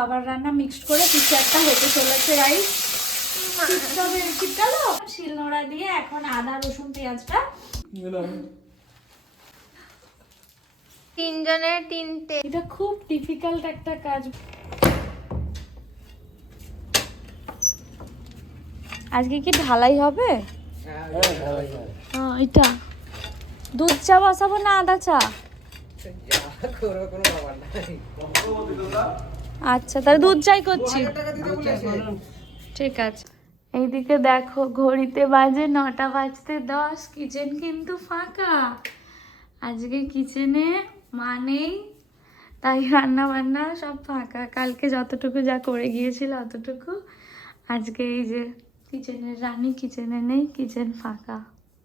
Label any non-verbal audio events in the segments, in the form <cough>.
বাবার রান্না মিক্সড করে কিছু একটা হতে চলেছে রাইস শীতকালো শিলনোড়া দিয়ে এখন আদা রসুন পেঁয়াজটা। তিনজনের তিনটে। এটা খুব ডিফিকাল্ট একটা কাজ। আজকে কি ঢালাই হবে? হ্যাঁ, এটা। দুধ চা বসাবো না আদা চা? আচ্ছা তাহলে দুধ চাই করছি। ঠিক আছে। এইদিকে দেখো, ঘড়িতে বাজে নটা বাজতে দশ, কিচেন কিন্তু ফাঁকা। আজকে কিচেনে মা নেই তাই রান্না বান্না সব ফাঁকা। কালকে যতটুকু যা করে গিয়েছিল অতটুকু। আজকে এই যে কিচেনের রানী, কিচেনে নেই, কিচেন ফাঁকা।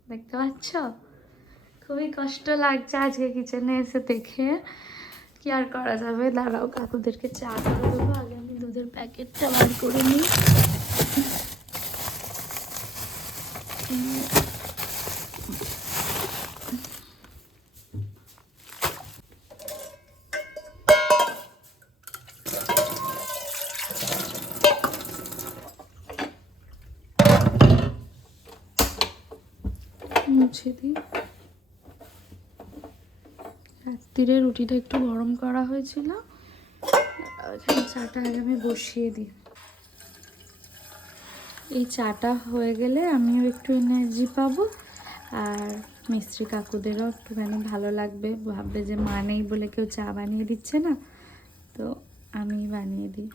দেখতে পাচ্ছ? খুবই কষ্ট লাগছে আজকে কিচেনে এসে দেখে। কি আর করা যাবে? দাঁড়াও, কাকুদেরকে চা করে দেবো। আগে আমি দুধের প্যাকেটটা বার করে নিই। মুছে দিই। রাত্রিরে রুটিটা একটু গরম করা হয়েছিল। এখানে চাটা আগে আমি বসিয়ে দিই। এই চাটা হয়ে গেলে আমিও একটু এনার্জি পাবো আর মিস্ত্রি কাকুদেরও একটুখানি ভালো লাগবে। ভাববে যে মা নেই বলে কেউ চা বানিয়ে দিচ্ছে না, তো আমি বানিয়ে দিই।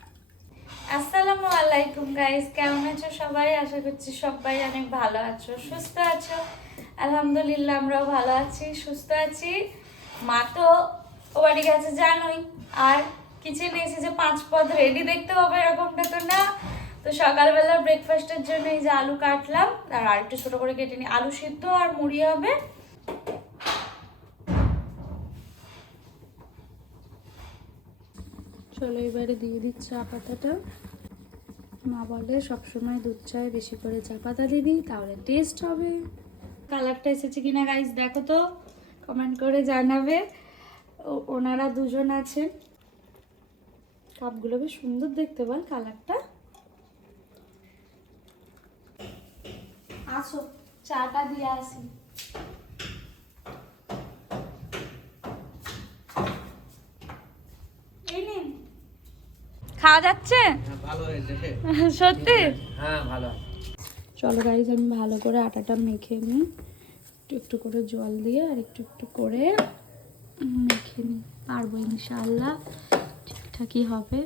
আসসালামু আলাইকুম গাইস কেমন আছো সবাই? আশা করছি সবাই অনেক ভালো আছো, সুস্থ আছো। আলহামদুলিল্লাহ আমরাও ভালো আছি, সুস্থ আছি। মা তো ও বাড়ি গেছে জানোই। আর কিচেনে এসে যে পাঁচ পদ রেডি দেখতে হবে এরকমটা তো না। তো সকালবেলা ব্রেকফাস্টের জন্য এই যে আলু কাটলাম আর আরেকটু ছোট করে কেটে নিই। আলু সিদ্ধ আর মুড়ি হবে। চলো এবারে দিয়ে দিচ্ছি চা পাতাটা। মা বলে সবসময় দুধ চায় বেশি করে চা পাতা দিবি তাহলে টেস্ট হবে। কালারটা এসেছে কিনা গাইস দেখো তো। কমেন্ট করে জানাবে। ও- ওনারা দুজন আছেন। কাপগুলো বেশ সুন্দর দেখতে বল কালারটা। আসো চাটা দিয়ে আসি। খাওয়া যাচ্ছে? সত্যি? হ্যাঁ ভালো। চলো গাইজ আমি ভালো করে আটাটা মেখে নিই। একটু একটু করে জল দিয়ে আর একটু একটু করে মেখে নিই। পারব ইনশাল্লাহ ঠিকঠাকই হবে।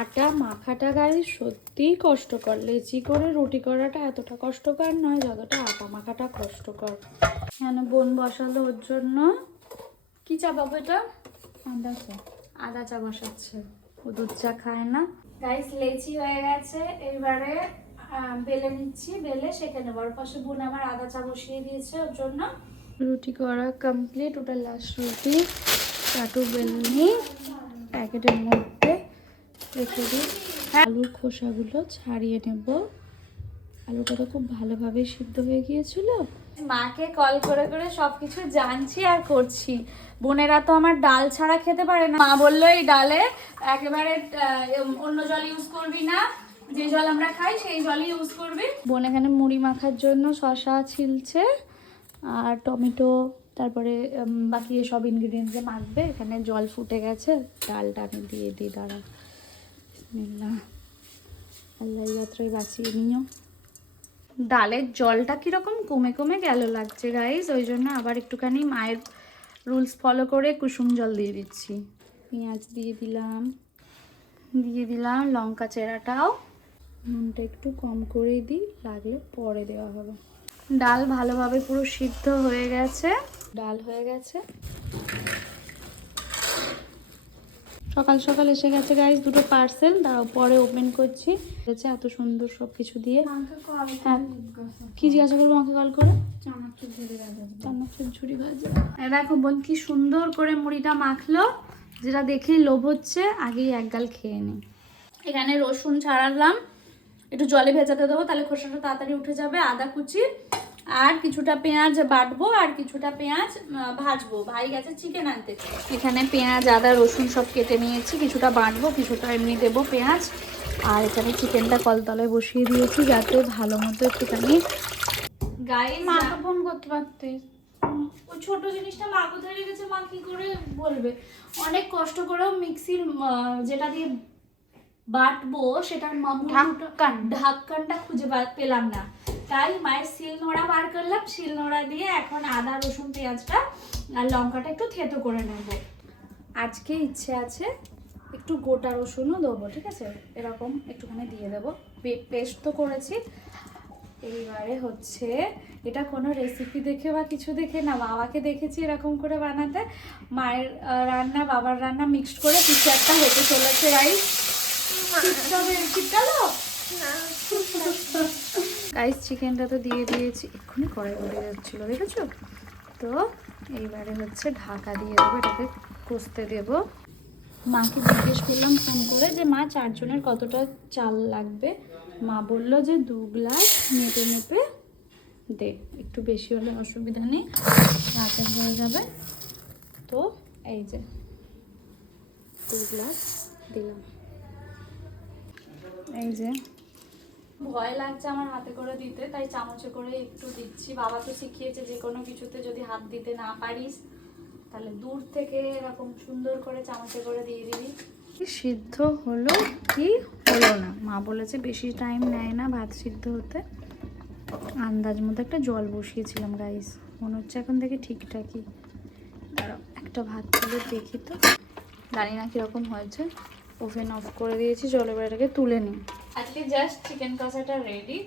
আটা মাখাটা গায়ে সত্যিই কষ্টকর, লেচি করে রুটি করাটা এতটা কষ্টকর নয় যতটা আটা মাখাটা কষ্টকর। এখানে বোন বসালো ওর জন্য? কি চা পাবো এটা? আদা চা। আদা চা বসাচ্ছে। ও দুধ চা খায় না। গাইস লেচি হয়ে গেছে। এইবারে বেলে নিচ্ছি বেলে সেখানে নেব। আর পাশে বোন আমার আদা চা বসিয়ে দিয়েছে ওর জন্য। রুটি করা কমপ্লিট ওটা লাস্ট রুটি। চাটু বেলনি প্যাকেটের মধ্যে রেখে দিই। আলুর খোসাগুলো ছাড়িয়ে নেব। আলুটা তো খুব ভালোভাবে সিদ্ধ হয়ে গিয়েছিল। মাকে কল করে করে সবকিছু জানছি আর করছি। বোনেরা তো আমার ডাল ছাড়া খেতে পারে না। মা বলল এই ডালে একেবারে অন্য জল ইউজ করবি না। যে জল আমরা খাই, সেই জলই ইউজ করবি। বোন এখানে মুড়ি মাখার জন্য শশা ছিলছে আর টমেটো, তারপরে বাকি সব ইনগ্রিডিয়েন্টস মাখবে, এখানে জল ফুটে গেছে। ডালটা আমি দিয়ে দিই, দাঁড়া। আল্লাহ যাত্রায় বাঁচিয়ে নিও। ডালের জলটা কীরকম কমে কমে গেল লাগছে গাইজ ওই জন্য আবার একটুখানি মায়ের রুলস ফলো করে কুসুম জল দিয়ে দিচ্ছি। পেঁয়াজ দিয়ে দিলাম। দিয়ে দিলাম লঙ্কা চেরাটাও। নুনটা একটু কম করেই দিই লাগলে পরে দেওয়া হবে। ডাল ভালোভাবে পুরো সিদ্ধ হয়ে গেছে। ডাল হয়ে গেছে। সকাল সকাল এসে গেছে গাইজ দুটো পার্সেল দাঁড়াও পরে ওপেন করছি। হয়েছে এত সুন্দর সব কিছু দিয়ে হ্যাঁ। কি জিজ্ঞাসা করব আমাকে কল করে? চানাচুর ঝুড়ি ভাজা। দেখো বোন কি সুন্দর করে মুড়িটা মাখলো যেটা দেখেই লোভ হচ্ছে আগেই এক গাল খেয়ে নিই এখানে রসুন ছাড়ালাম একটু জলে ভেজাতে দেবো তাহলে খোসাটা তাড়াতাড়ি উঠে যাবে। আদা কুচি আর কিছুটা পেঁয়াজ বাটবো আর কিছুটা পেঁয়াজ ভাজবো। ভাই গেছে চিকেন আনতে। এখানে পেঁয়াজ আদা রসুন সব কেটে নিয়েছি কিছুটা বাটবো কিছুটা এমনি দেবো পেঁয়াজ। আর এখানে চিকেনটা কলতলায় বসিয়ে দিয়েছি যাতে ভালো মতো একটুখানি গায়ে মাকে ফোন করতে পারতে। ওই ছোট জিনিসটা মা কোথায় রেখেছে মা কি করে বলবে? অনেক কষ্ট করেও মিক্সির যেটা দিয়ে বাটবো সেটার মামু ঢাক্কান ঢাক্কানটা খুঁজে পেলাম না। তাই মায়ের শিল নোড়া বার করলাম শিল নোড়া দিয়ে এখন আদা রসুন পেঁয়াজটা আর লঙ্কাটা একটু থেতো করে নেব। আজকে ইচ্ছে আছে একটু গোটা রসুনও দেবো ঠিক আছে? এরকম একটুখানি দিয়ে দেবো। পেস্ট তো করেছি। এইবারে হচ্ছে এটা কোনো রেসিপি দেখে বা কিছু দেখে না বাবাকে দেখেছি এরকম করে বানাতে। মায়ের রান্না বাবার রান্না মিক্সড করে কিছু একটা হতে চলেছে রাইস গাইস চিকেনটা তো দিয়ে দিয়েছি। এক্ষুনি কড়াই উঠে যাচ্ছিল, দেখেছ? তো এইবারে হচ্ছে ঢাকা দিয়ে দেবো, এটাকে কষতে দেবো। মাকে জিজ্ঞেস করলাম ফোন করে যে, মা, চারজনের কতটা চাল লাগবে? মা বলল যে, দু গ্লাস মেপে মেপে দে, একটু বেশি হলে অসুবিধা নেই রাতে হয়ে যাবে। তো এই যে, দু গ্লাস দিলাম। এই যে। ভয় লাগছে আমার হাতে করে দিতে তাই চামচে করে একটু দিচ্ছি। বাবা তো শিখিয়েছে যে কোনো কিছুতে যদি হাত দিতে না পারিস তাহলে দূর থেকে এরকম সুন্দর করে চামচে করে দিয়ে দিবি। সিদ্ধ হলো কি? হলো না। মা বলেছে বেশি টাইম নেয় না ভাত সিদ্ধ হতে। আন্দাজ মতো একটা জল বসিয়েছিলাম গাইস মনে হচ্ছে এখন থেকে ঠিকঠাকই। একটা ভাত তুলে দেখি তো। জানি না কীরকম হয়েছে। ওভেন অফ করে দিয়েছি জল এবার এটাকে তুলে নিই। আজকে জাস্ট চিকেন কষাটা রেডি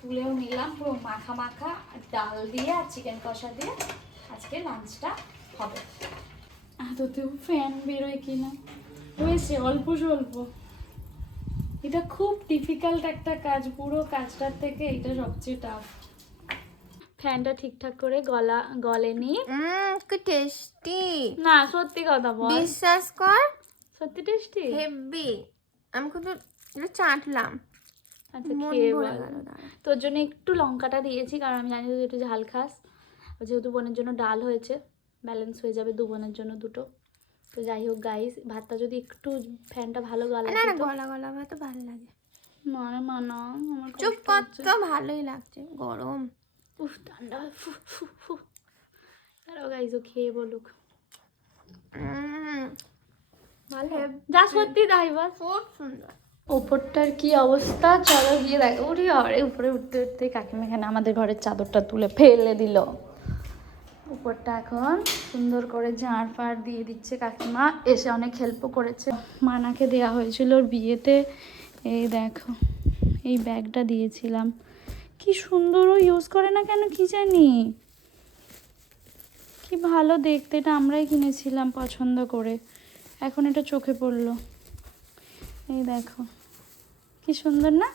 তুলেও নিলাম পুরো মাখা মাখা ডাল দিয়ে আর চিকেন কষা দিয়ে। আজকে লাঞ্চটা হবে। আদতেও ফ্যান বেরোয় কিনা? হয়েছে অল্প স্বল্প। এটা খুব ডিফিকাল্ট একটা কাজ পুরো কাজটার থেকে এটা সবচেয়ে টাফ ফ্যানটা ঠিকঠাক করে গলা গলেনি উম, কি টেস্টি না সত্যি কথা বল। বিশ্বাস কর সত্যি টেস্টি? হেভি। আমি কিন্তু এটা চাটলাম। আচ্ছা খেয়ে। তোর জন্য একটু লঙ্কাটা দিয়েছি কারণ আমি জানি তুই একটু ঝাল খাস। যেহেতু বোনের জন্য ডাল হয়েছে ব্যালেন্স হয়ে যাবে দু বোনের জন্য দুটো। তো যাই হোক গাইস ভাতটা যদি একটু ফ্যানটা ভালো গলা না গলা গলা ভাত ভালো লাগে। না রে মা না আমার চুপ কষ্ট কর হচ্ছে। তো ভালোই লাগছে গরম। উফ ঠান্ডা ফু ফু ফু। দাঁড়াও গাইস ও খেয়ে বলুক। যা সত্যি তাই বল। খুব সুন্দর। ওপরটার কি অবস্থা? চলো গিয়ে দেখো। উঠি আরে উপরে উঠতে উঠতে কাকিমা এখানে আমাদের ঘরের চাদরটা তুলে ফেলে দিল। উপরটা এখন সুন্দর করে ঝাড় ফাড় দিয়ে দিচ্ছে কাকিমা। এসে অনেক হেল্পও করেছে। মানাকে দেয়া হয়েছিল ওর বিয়েতে। এই দেখো এই ব্যাগটা দিয়েছিলাম। কি সুন্দর ও ইউজ করে না কেন কি জানি? কি ভালো দেখতে এটা আমরাই কিনেছিলাম পছন্দ করে। এখন এটা চোখে পড়ল। এই দেখো, কি সুন্দর না?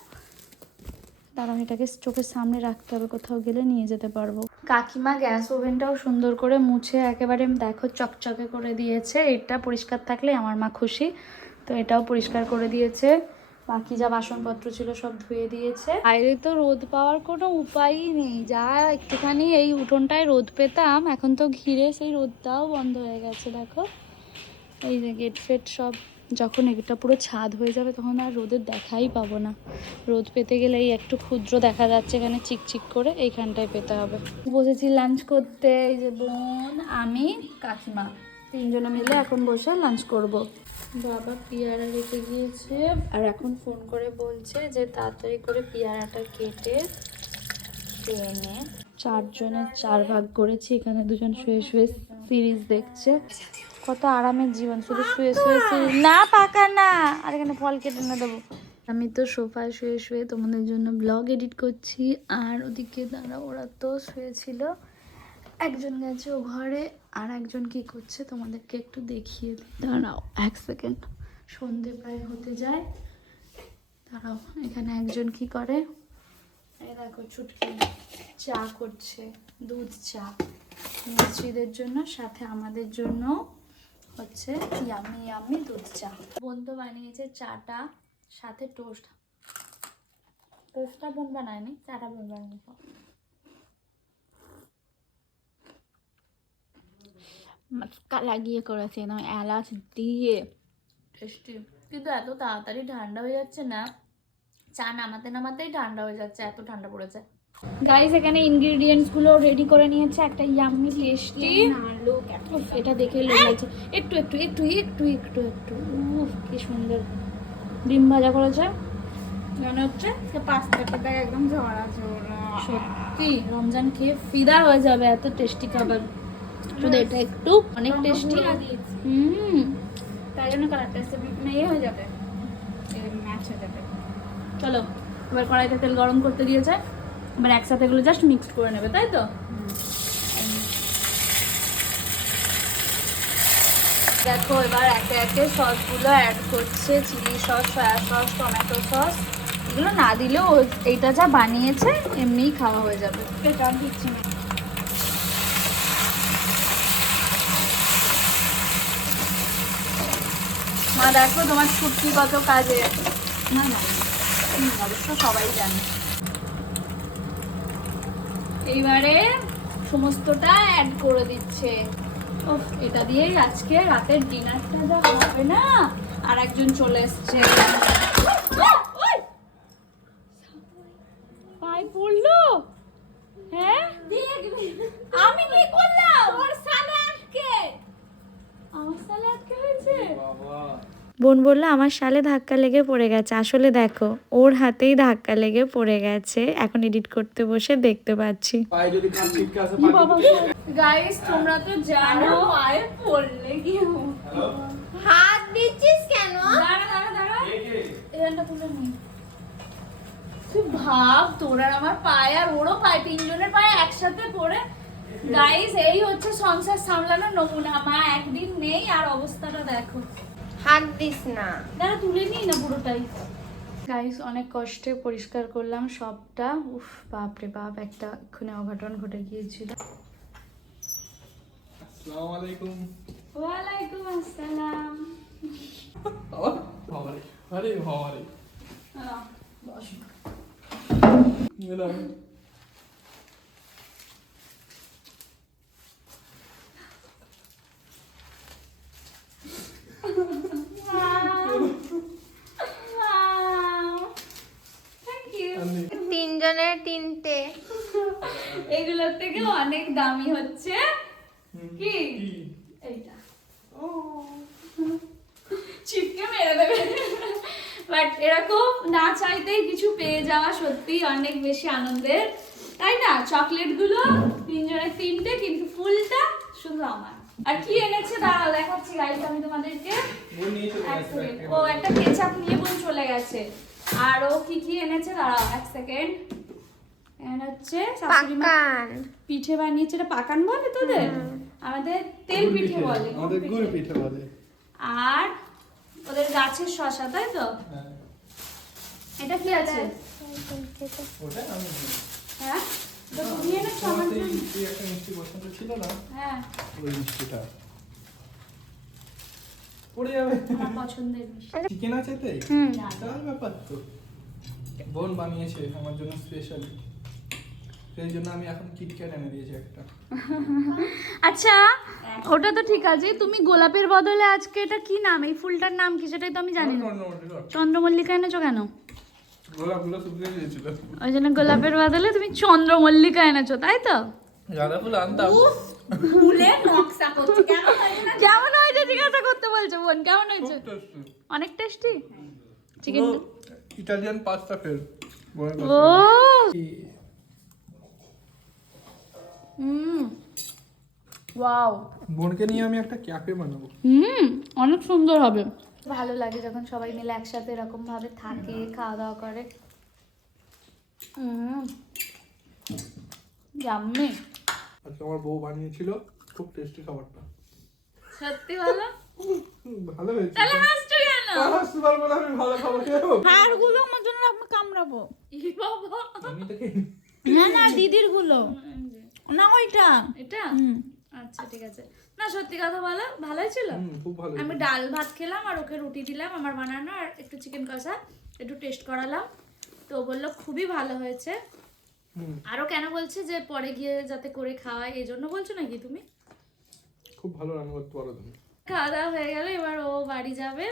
দাঁড়াও, এটাকে চোখের সামনে রাখতে হবে, কোথাও গেলে নিয়ে যেতে পারব। কাকিমা গ্যাস ওভেনটাও সুন্দর করে মুছে একেবারে, দেখো, চকচকে করে দিয়েছে। এটা পরিষ্কার থাকলে আমার মা খুশি, তো এটাও পরিষ্কার করে দিয়েছে। বাকি যা বাসনপত্র ছিল সব ধুয়ে দিয়েছে। বাইরে তো রোদ পাওয়ার কোনো উপায়ই নেই। যা একটুখানি এই উঠোনটায় রোদ পেতাম, এখন তো ঘিরে সেই রোদটাও বন্ধ হয়ে গেছে, দেখো। এই যে গেট ফেট সব, যখন এটা পুরো ছাদ হয়ে যাবে তখন আর রোদের দেখাই পাবো না। রোদ পেতে গেলে এই একটু ক্ষুদ্র দেখা যাচ্ছে এখানে চিকচিক করে, এইখানটায় পেতে হবে। বসেছি লাঞ্চ করতে, এই যে বোন, আমি, কাকিমা। তিনজনে মিলে এখন বসে লাঞ্চ করব। বাবা পেয়ারা রেখে গিয়েছে, আর এখন ফোন করে বলছে যে তাড়াতাড়ি করে পেয়ারাটা কেটে খেয়ে চারজনের চার ভাগ করেছি, এখানে দুজন শুয়ে শুয়ে সিরিজ দেখছে। কত আরামের জীবন, শুধু শুয়ে শুয়ে সিরিজ না, পাকা না। আর এখানে ফল কেটে না দেবো। আমি তো সোফায় শুয়ে শুয়ে তোমাদের জন্য ব্লগ এডিট করছি। আর ওদিকে তারা ওরা তো শুয়েছিল। একজন গেছে ও ঘরে, আর একজন কি করছে তোমাদেরকে একটু দেখিয়ে দিই। দাঁড়াও, এক সেকেন্ড সন্ধে প্রায় হতে যায়। দাঁড়াও, এখানে একজন কি করে? এই দেখো, ছুটকি চা করছে, দুধ চা। মিস্ত্রিদের জন্য, সাথে আমাদের জন্য হচ্ছে ইয়ামি ইয়ামি দুধ চা। বন্ধু বানিয়েছে চাটা সাথে টোস্ট টোস্টটা বোন বানায়নি চাটা বোন বানিয়েছে। মটকা লাগিয়ে করেছে না এলাচ দিয়ে। টেস্টি। কিন্তু এত তাড়াতাড়ি ঠান্ডা হয়ে যাচ্ছে না। চা নামাতে নামাতেই ঠান্ডা হয়ে যাচ্ছে এত ঠান্ডা পড়েছে। গাইস এখানে ইনগ্রেডিয়েন্টসগুলো রেডি করে নিয়েছে একটা ইয়াম্মি টেস্টি এটা দেখে লাগছে। একটু একটু একটু একটু একটু একটু। উফ কি সুন্দর। ডিম ভাজা করেছে? মনে হচ্ছে পাস্তাটা দেখ একদম ঝরা ঝরা সত্যি রমজান খেয়ে ফিদা হয়ে যাবে এত টেস্টি খাবার। শুধু এটা একটু অনেক টেস্টি হুম। তাই জন্য কালারটা মেয়ে হয়ে যাবে। ম্যাচ হয়ে যাবে। চলো এবার কড়াইতে তেল গরম করতে দিয়েছে। এবার একসাথে এগুলো জাস্ট মিক্সড করে নেবে তাই তো? দেখো এবার একে একে সসগুলো অ্যাড করছে chilli sauce soya sauce tomato sauce. এগুলো না দিলেও এইটা যা বানিয়েছে এমনিই খাওয়া হয়ে যাবে। এটা দিচ্ছি মা দেখো তোমার ছুটকি কত কাজে না না। অবশ্য সবাই জানে। এইবারে সমস্তটা অ্যাড করে দিচ্ছে। ওফ এটা দিয়েই আজকে রাতের ডিনারটা যা হবে না? আর একজন চলে এসছে। পায়ে পড়ল? হ্যাঁ? আমি আমার বোন বলল আমার শালে ধাক্কা লেগে পড়ে গেছে। আসলে দেখো ওর হাতেই ধাক্কা লেগে পড়ে গেছে। এখন এডিট করতে বসে দেখতে পাচ্ছি। গাইস তোমরা তো জানো পায়ে পড়লে কি হাত দিচ্ছিস কেন? দাঁড়া দাঁড়া দাঁড়া। কে কে? তুলে নি। তুই ভাব তোর আর আমার পায়ে আর ওরও পায়ে তিনজনের পায়ে একসাথে পড়ে। গাইস এই হচ্ছে সংসার সামলানোর নমুনা। মা একদিন নেই আর অবস্থাটা দেখো। হাত দিস না। দাঁড়া তুলে নিই না পুরোটাই। গাইস অনেক কষ্টে পরিষ্কার করলাম সবটা। উফ বাপরে বাপ একটা এক্ষুনি অঘটন ঘটে গিয়েছিল। আসসালামু আলাইকুম। ওয়ালাইকুম আসসালাম। আবার? বাবারে। আরে আহ, বসো এলাম থ্যাংক ইউ আমি তিনজনের তিনটে। এগুলোর থেকে অনেক দামি হচ্ছে। কি? এইটা। চিপকে মেরে দেবে। বাট এরকম না চাইতেই কিছু পেয়ে যাওয়া সত্যি অনেক বেশি আনন্দের। তাই না? চকলেটগুলো তিনজনের তিনটে কিন্তু ফুলটা শুধু আমার। আর কি এনেছে? দাঁড়াও দেখাচ্ছি গাইস আমি তোমাদেরকে। ও একটা কেচাপ নিয়ে বোন চলে গেছে। আর ও কি কি এনেছে? দাঁড়াও এক সেকেন্ড এখানে হচ্ছে শাশুড়ি মা পাকান। পিঠে বানিয়েছে এটা পাকান বলে তোদের? আমাদের তেল পিঠে বলে আমাদের গুড় পিঠে। বলে। আর ওদের গাছের শশা তাই তো? হ্যাঁ। এটা কি আছে? ওটা আমি হ্যাঁ? তুমি একটা মিষ্টি পছন্দ ছিল না? হ্যাঁ। ওই মিষ্টিটা। পড়ে যাবে। আমার পছন্দের মিষ্টি। <laughs> চিকেন আছে তাই হুম। ব্যাপার তো। বোন বানিয়েছে আমার জন্য স্পেশালি সেই জন্য আমি এখন কিটক্যাট এনে দিয়েছি একটা। আচ্ছা ওটা তো ঠিক আছে। তুমি গোলাপের বদলে আজকে এটা কি নাম? এই ফুলটার নাম কি? সেটাই তো আমি জানি না। চন্দ্রমল্লিকা। এনেছো কেন? গোলাপগুলো শুকিয়ে দিয়েছিল ওই জন্য গোলাপের বদলে তুমি চন্দ্রমল্লিকা এনেছো তাই তো? গাঁদা ফুল আনতাম। ফুলে নকশা করছে। কেমন হয়েছে কেমন হয়েছে জিজ্ঞাসা করতে বলছো বোন কেমন হয়েছে? অনেক টেস্টি চিকেন ইটালিয়ান পাস্তা ফেল ও! হুম। ওয়াও। বোনকে নিয়ে আমি একটা ক্যাফে বানাবো। হুম অনেক সুন্দর হবে। ভালো লাগে যখন সবাই মিলে একসাথে এরকম ভাবে থাকে খাওয়া দাওয়া করে। হুম। জাম্মি আজকে আমার বউ বানিয়েছিল খুব টেস্টি খাবারটা। সত্যি ভালো ভালো হয়েছে। তাহলে হাসছো কেন? আর হাসতে পারব না আমি ভালো খাবার হাড়গুলো আমার জন্য আমি কামড়াবো। বাবা। আমি তোকে না। না দিদিরগুলো না ওইটা। এটা? আচ্ছা ঠিক আছে। না সত্যি কথা বলো ভালোই ছিল। খুব ভালো আমি ডাল ভাত খেলাম আর ওকে রুটি দিলাম আমার বানানো আর একটু চিকেন কষা একটু টেস্ট করালাম। তো বলল খুবই ভালো হয়েছে। হুম, আরও কেন বলছে যে পরে গিয়ে যাতে করে খাওয়াই এই জন্য বলছো নাকি তুমি? খুব ভালো রান্না করতে পারো তুমি। খাওয়া দাওয়া হয়ে গেল এবার ও বাড়ি যাবে।